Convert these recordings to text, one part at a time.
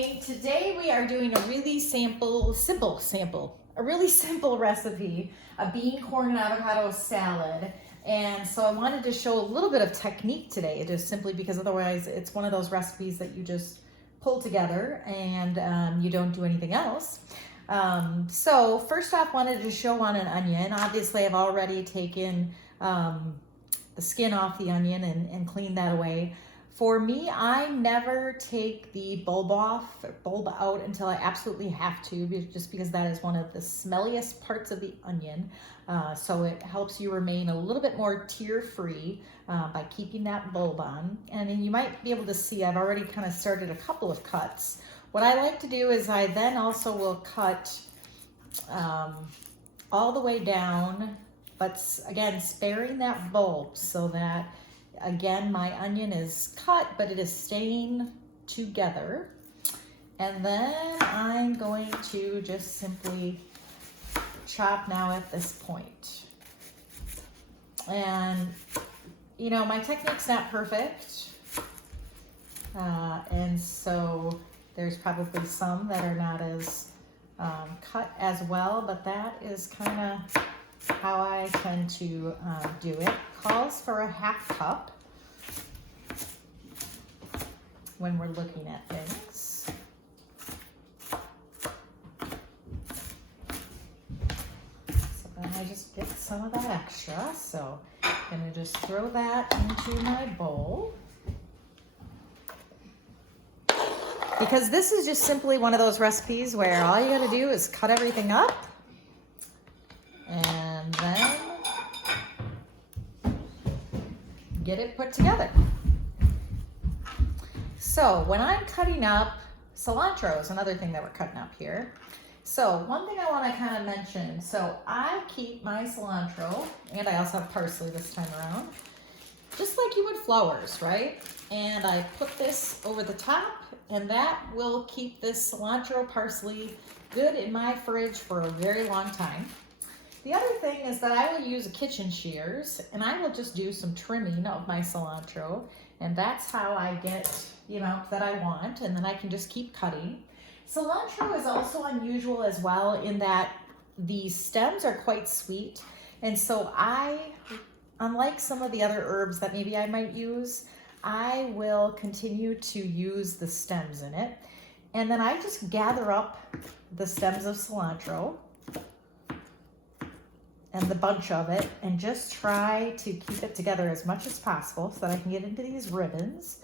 morning. Today we are doing a really simple recipe, a bean, corn, and avocado salad. And so I wanted to show a little bit of technique today, just simply because otherwise it's one of those recipes that you just pull together and you don't do anything else. So first off, wanted to show on an onion. Obviously I've already taken the skin off the onion and cleaned that away. For me, I never take the bulb out until I absolutely have to, just because that is one of the smelliest parts of the onion. So it helps you remain a little bit more tear-free by keeping that bulb on. And then you might be able to see I've already kind of started a couple of cuts. What I like to do is I then also will cut all the way down, but again, sparing that bulb so that again, my onion is cut, but it is staying together. And then I'm going to just simply chop now at this point. And, you know, my technique's not perfect. And so there's probably some that are not as cut as well, but that is kind of how I tend to do it. Calls for a half cup when we're looking at things. So then I just get some of that extra. So I'm gonna just throw that into my bowl. Because this is just simply one of those recipes where all you gotta do is cut everything up and then get it put together. So when I'm cutting up, cilantro is another thing that we're cutting up here. So one thing I want to kind of mention, so I keep my cilantro, and I also have parsley this time around, just like you would flowers, right? And I put this over the top, and that will keep this cilantro parsley good in my fridge for a very long time. The other thing is that I will use a kitchen shears and I will just do some trimming of my cilantro, and that's how I get the amount that I want, and then I can just keep cutting. Cilantro is also unusual as well in that the stems are quite sweet, and so unlike some of the other herbs that maybe I might use, I will continue to use the stems in it. And then I just gather up the stems of cilantro and the bunch of it, and just try to keep it together as much as possible so that I can get into these ribbons.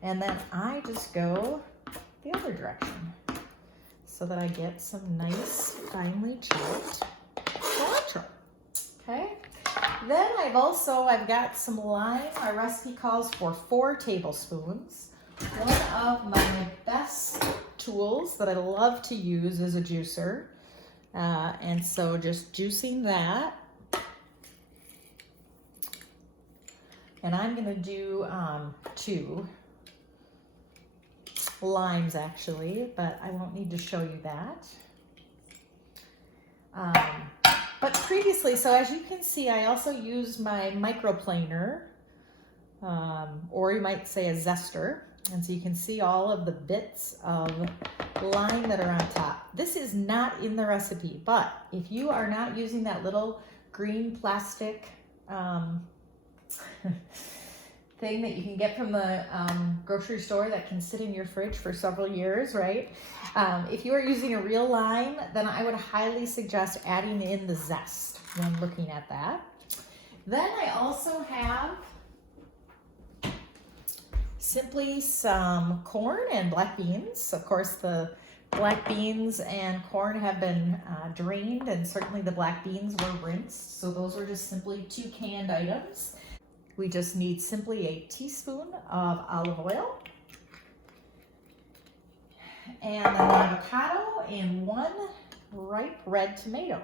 And then I just go the other direction so that I get some nice finely chopped cilantro. Okay. Then I've got some lime. Our recipe calls for 4 tablespoons. One of my best tools that I love to use is a juicer. And so just juicing that. And I'm gonna do 2 limes actually, but I won't need to show you that. But previously, so as you can see, I also use my microplaner, or you might say a zester. And so you can see all of the bits of lime that are on top. This is not in the recipe, but if you are not using that little green plastic thing that you can get from the grocery store that can sit in your fridge for several years, right? If you are using a real lime, then I would highly suggest adding in the zest when looking at that. Then I also have simply some corn and black beans. Of course, the black beans and corn have been drained, and certainly the black beans were rinsed. So those are just simply 2 canned items. We just need simply a teaspoon of olive oil and an avocado and 1 ripe red tomato.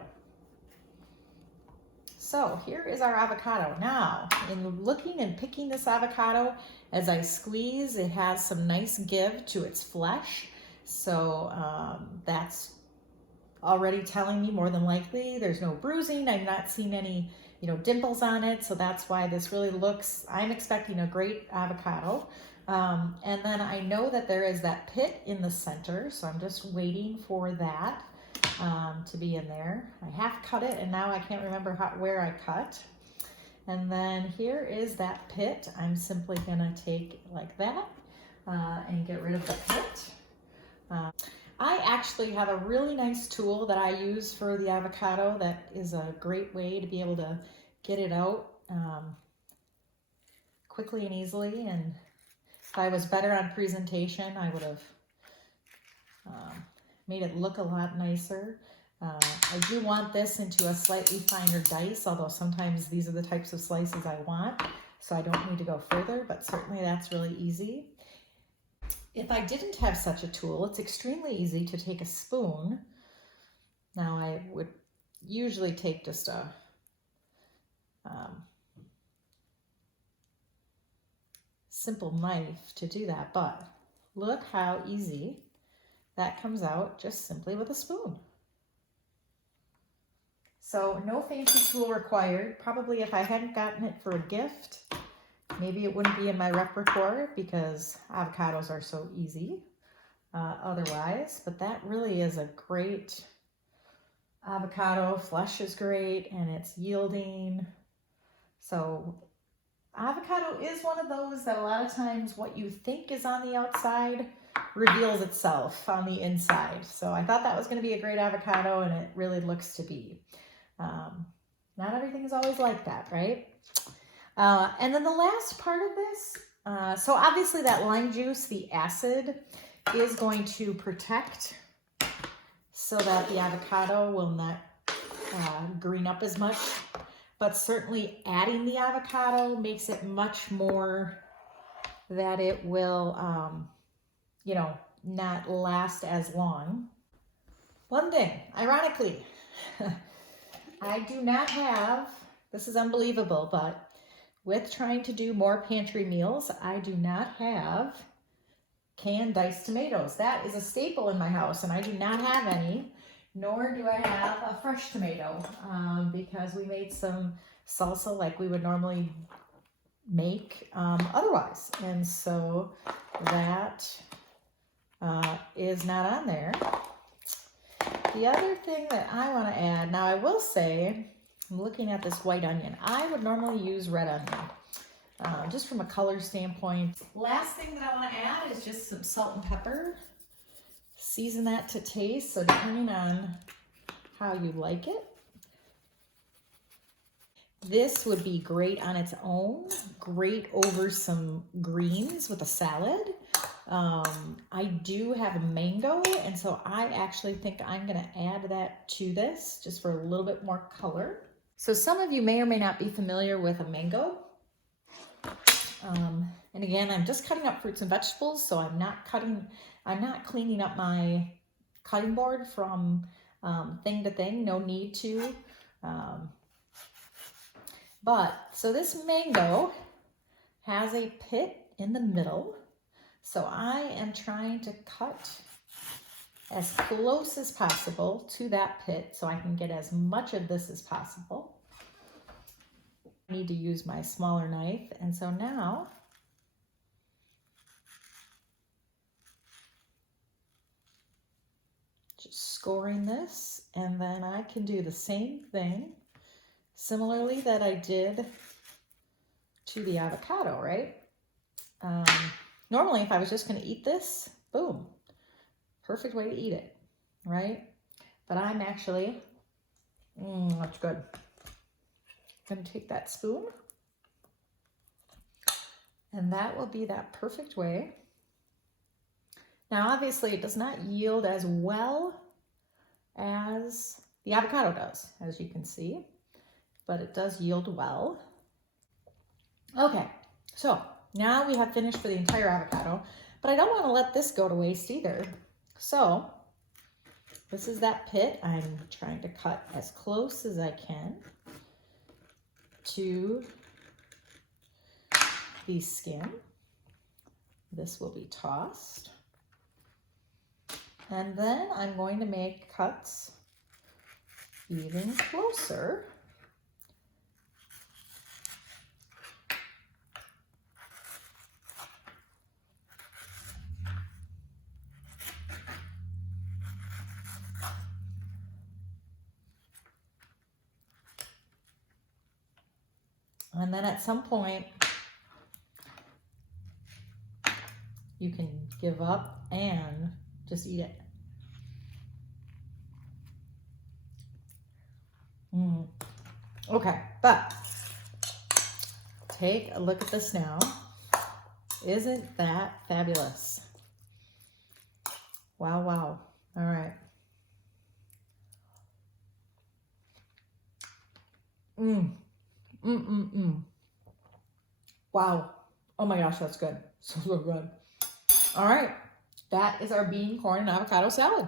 So here is our avocado. Now, in looking and picking this avocado, as I squeeze, it has some nice give to its flesh. So that's already telling me more than likely there's no bruising. I'm not seeing any, dimples on it. So that's why this really looks, I'm expecting a great avocado. And then I know that there is that pit in the center, so I'm just waiting for that to be in there. I half cut it, and now I can't remember where I cut. And then here is that pit. I'm simply gonna take like that and get rid of the pit. I actually have a really nice tool that I use for the avocado that is a great way to be able to get it out quickly and easily. And if I was better on presentation, I would have made it look a lot nicer. I do want this into a slightly finer dice, although sometimes these are the types of slices I want, so I don't need to go further, but certainly that's really easy. If I didn't have such a tool, it's extremely easy to take a spoon. Now I would usually take just a simple knife to do that, but look how easy that comes out just simply with a spoon. So no fancy tool required. Probably if I hadn't gotten it for a gift, maybe it wouldn't be in my repertoire because avocados are so easy otherwise, but that really is a great avocado. Flesh is great and it's yielding. So avocado is one of those that a lot of times what you think is on the outside reveals itself on the inside. So I thought that was going to be a great avocado, and it really looks to be. Not everything is always like that, right? And then the last part of this, so obviously that lime juice, the acid, is going to protect so that the avocado will not green up as much. But certainly adding the avocado makes it much more that it will, you know, not last as long. One thing, ironically, I do not have, this is unbelievable, but with trying to do more pantry meals, I do not have canned diced tomatoes. That is a staple in my house, and I do not have any, nor do I have a fresh tomato, because we made some salsa like we would normally make otherwise. And so that is not on there. The other thing that I want to add, now I will say, I'm looking at this white onion. I would normally use red onion, just from a color standpoint. Last thing that I want to add is just some salt and pepper. Season that to taste, so depending on how you like it. This would be great on its own, great over some greens with a salad. I do have a mango, and so I actually think I'm going to add that to this just for a little bit more color. So some of you may or may not be familiar with a mango. And again, I'm just cutting up fruits and vegetables, so I'm not cleaning up my cutting board from thing to thing, no need to. So this mango has a pit in the middle. So I am trying to cut as close as possible to that pit so I can get as much of this as possible. I need to use my smaller knife. And so now just scoring this, and then I can do the same thing similarly that I did to the avocado, right? Normally, if I was just going to eat this, boom, perfect way to eat it, right? But I'm actually, that's good. I'm going to take that spoon, and that will be that perfect way. Now, obviously, it does not yield as well as the avocado does, as you can see, but it does yield well. Okay, so now we have finished for the entire avocado, but I don't want to let this go to waste either. So this is that pit. I'm trying to cut as close as I can to the skin. This will be tossed. And then I'm going to make cuts even closer. And then at some point, you can give up and just eat it. Okay, but take a look at this now. Isn't that fabulous? Wow, wow. All right. Wow. Oh my gosh, that's good. So good. All right. That is our bean, corn, and avocado salad.